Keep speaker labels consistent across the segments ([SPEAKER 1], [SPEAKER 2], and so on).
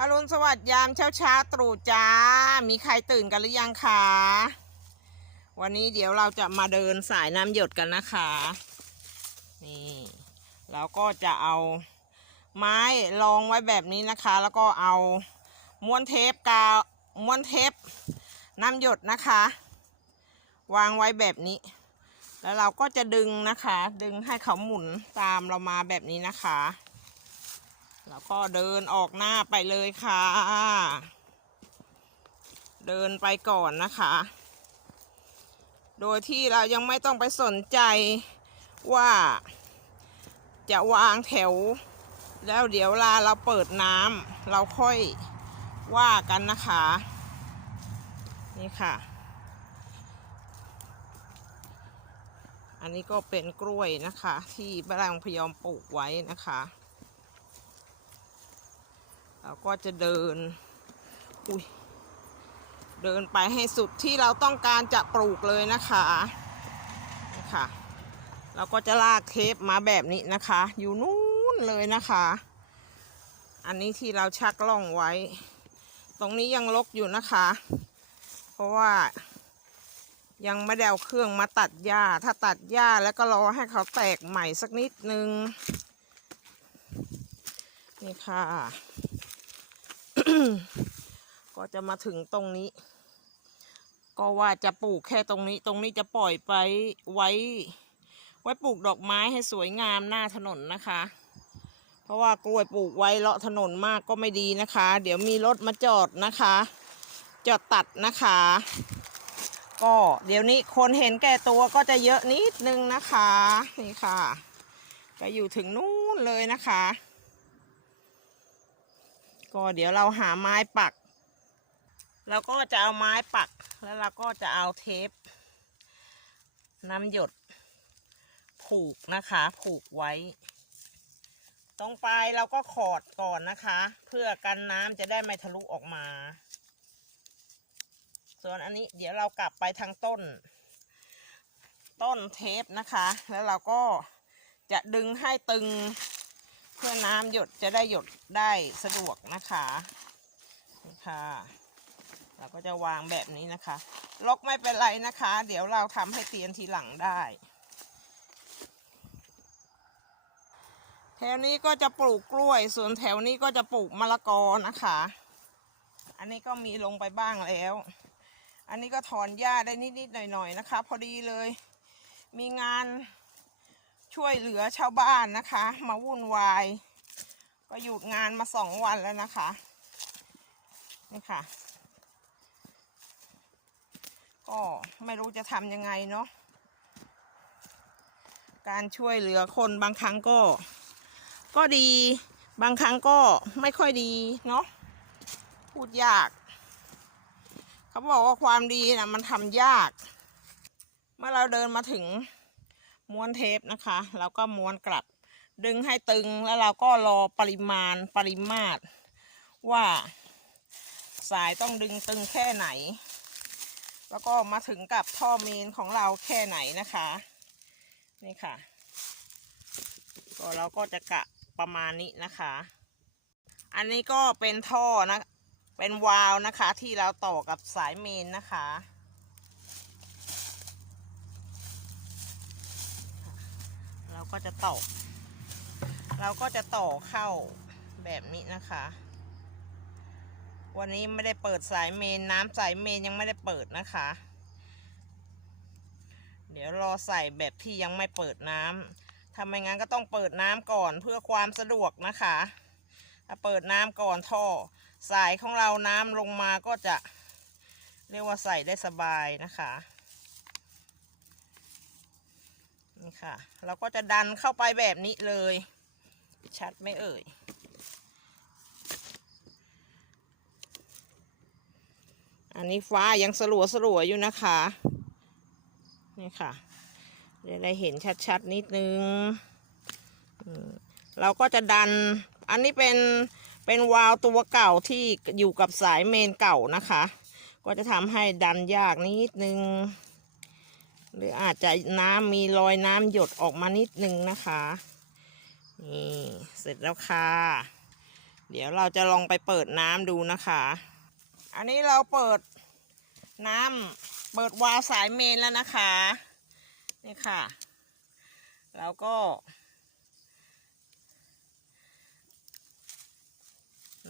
[SPEAKER 1] อรุณสวัสดิ์ยามเช้าเช้าๆตรู่จ้า มีใครตื่นกันหรือยังคะ วันนี้เดี๋ยวเราจะมาเดินสายน้ำหยดกันนะคะ นี่เราก็จะเอาไม้รองไว้แบบนี้นะคะ แล้วก็เอาม้วนเทปกาวม้วนเทปน้ำหยดนะคะ วางไว้แบบนี้ แล้วเราก็จะดึงนะคะ ดึงให้เขาหมุนตามเรามาแบบนี้นะคะ แล้วก็เดินออกหน้าไปเลยค่ะ เดินไปก่อนนะคะ โดยที่เรายังไม่ต้องไปสนใจว่าจะวางแถว แล้วเดี๋ยวลาเราเปิดน้ำเราค่อยว่ากันนะคะ นี่ค่ะ อันนี้ก็เป็นกล้วยนะคะ ที่บ้านพยอมปลูกไว้นะคะ เราก็จะเดินอุ้ยเดินไปให้สุดที่เราต้องการจะปลูกเลยนะคะค่ะเราก็จะลากเทปมาแบบนี้นะคะ อยู่นู้นเลยนะคะ อันนี้ที่เราชักล่องไว้ ตรงนี้ยังลกอยู่นะคะ เพราะว่ายังไม่ได้เอาเครื่องมาตัดหญ้า ถ้าตัดหญ้าแล้วก็รอให้เขาแตกใหม่สักนิดนึง นี่ค่ะ ก็จะมาถึงตรงนี้ ก็ว่าจะปลูกแค่ตรงนี้ ตรงนี้จะปล่อยไปไว้ ไว้ปลูกดอกไม้ให้สวยงามหน้าถนนนะคะ เพราะว่ากล้วยปลูกไว้เลาะถนนมากก็ไม่ดีนะคะ เดี๋ยวมีรถมาจอดนะคะ จอดตัดนะคะ ก็เดี๋ยวนี้คนเห็นแก่ตัวก็จะเยอะนิดนึงนะคะ นี่ค่ะก็อยู่ถึงนู้นเลยนะคะ ก็เดี๋ยวเราหาไม้ปัก เราก็จะเอาไม้ปัก แล้วเราก็จะเอาเทป น้ำหยด ผูกนะคะ ผูกไว้ ตรงปลายเราก็ขอดก่อนนะคะ เพื่อกันน้ำจะได้ไม่ทะลุออกมา ส่วนอันนี้เดี๋ยวเรากลับไปทางต้น ต้นเทปนะคะ แล้วเราก็จะดึงให้ตึง เพื่อน้ำหยดจะได้หยดได้สะดวกนะคะนี่ค่ะ เราก็จะวางแบบนี้นะคะล็อกไม่เป็นไรนะคะ เดี๋ยวเราทำให้เตียนทีหลังได้ แถวนี้ก็จะปลูกกล้วย ส่วนแถวนี้ก็จะปลูกมะละกอนะคะ อันนี้ก็มีลงไปบ้างแล้ว อันนี้ก็ถอนหญ้าได้นิดๆหน่อยๆนะคะ พอดีเลย มีงาน ช่วยเหลือชาวบ้านนะคะ มาวุ่นวาย ก็หยุดงานมาสองวันแล้วนะคะ นี่ค่ะ ก็ไม่รู้จะทำยังไงเนาะ การช่วยเหลือคนบางครั้งก็ ก็ดีบางครั้งก็ไม่ค่อยดีเนาะ พูดยาก เขาบอกว่าความดีนะมันทำยาก เมื่อเราเดินมาถึง ม้วนเทปนะคะ แล้วก็ม้วนกลับ ดึงให้ตึงแล้วเราก็รอปริมาณปริมาตร ว่าสายต้องดึงตึงแค่ไหน แล้วก็มาถึงกับท่อเมนของเราแค่ไหนนะคะ นี่ค่ะ ก็เราก็จะกะประมาณนี้นะคะ อันนี้ก็เป็นท่อนะ เป็นวาล์วนะคะที่เราต่อกับสายเมนนะคะ เราก็จะต่อเราก็จะต่อเข้าแบบนี้นะคะ วันนี้ไม่ได้เปิดสายเมนน้ำสายเมนยังไม่ได้เปิดนะคะ เดี๋ยวรอใส่แบบที่ยังไม่เปิดน้ำถ้าไมงั้นก็ต้องเปิดน้ำก่อนเพื่อความสะดวกนะคะถ้าเปิดน้ำก่อนท่อ สายของเราน้ำลงมาก็จะเรียกว่าใส่ได้สบายนะคะ นี่ค่ะ เราก็จะดันเข้าไปแบบนี้เลย ชัดไม่เอ่ย อันนี้ฟ้ายังสลัวสลัวอยู่นะคะ นี่ค่ะจะได้เห็นชัดๆนิดนึง เราก็จะดัน อันนี้เป็นเป็นวาล์วตัวเก่าที่อยู่กับสายเมนเก่านะคะ ก็จะทำให้ดันยากนิดนึง หรืออาจจะน้ำมีรอยน้ำหยดออกมานิดนึงนะคะนี่เสร็จแล้วค่ะ เดี๋ยวเราจะลองไปเปิดน้ำดูนะคะ อันนี้เราเปิดน้ำเปิดวาล์วสายเมนแล้วนะคะ นี่ค่ะ แล้วก็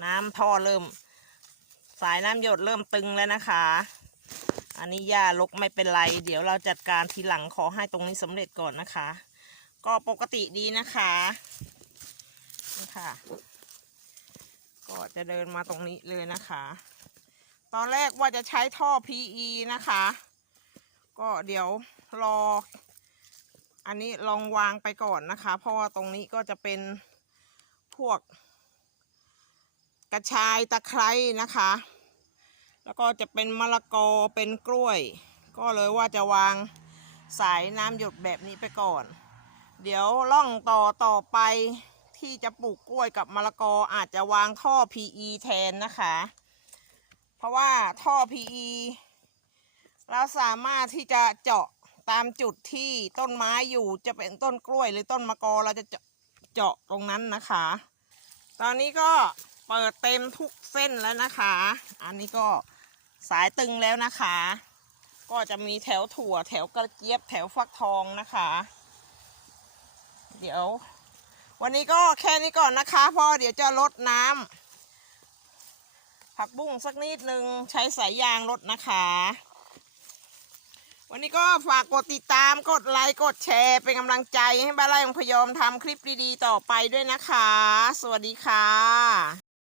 [SPEAKER 1] น้ำท่อเริ่ม สายน้ำหยดเริ่มตึงแล้วนะคะ อันนี้หญ้าลกไม่เป็นไร เดี๋ยวเราจัดการทีหลังขอให้ตรงนี้สำเร็จก่อนนะคะ ก็ปกติดีนะคะนี่ค่ะ ก็จะเดินมาตรงนี้เลยนะคะ ตอนแรกว่าจะใช้ท่อ PE นะคะ ก็เดี๋ยวรอ อันนี้ลองวางไปก่อนนะคะ เพราะว่าตรงนี้ก็จะเป็นพวกกระชายตะไคร้นะคะ แล้วก็จะเป็นมะละกอเป็นกล้วย ก็เลยว่าจะวางสายน้ำหยดแบบนี้ไปก่อน เดี๋ยวล่องต่อต่อไปที่จะปลูกกล้วยกับมะละกออาจจะวางท่อ PE แทนนะคะ เพราะว่าท่อ PE เราสามารถที่จะเจาะตามจุดที่ต้นไม้อยู่จะเป็นต้นกล้วยหรือต้นมะกอเราจะเจาะเจาะตรงนั้นนะคะ ตอนนี้ก็เปิดเต็มทุกเส้นแล้วนะคะ อันนี้ก็ สายตึงแล้วนะคะ ก็จะมีแถวถั่วแถวกระเจี๊ยบแถวฟักทองนะคะ เดี๋ยว วันนี้ก็แค่นี้ก่อนนะคะพราะเดี๋ยวจะลดน้ำผักบุ้งสักนิดนึงใช้สายยางลดนะคะ วันนี้ก็ฝากกดติดตามกดไลค์กดแชร์เป็นกำลังใจให้บ้านไร่ของพยอมทำคลิปดีๆต่อไปด้วยนะคะ สวัสดีค่ะ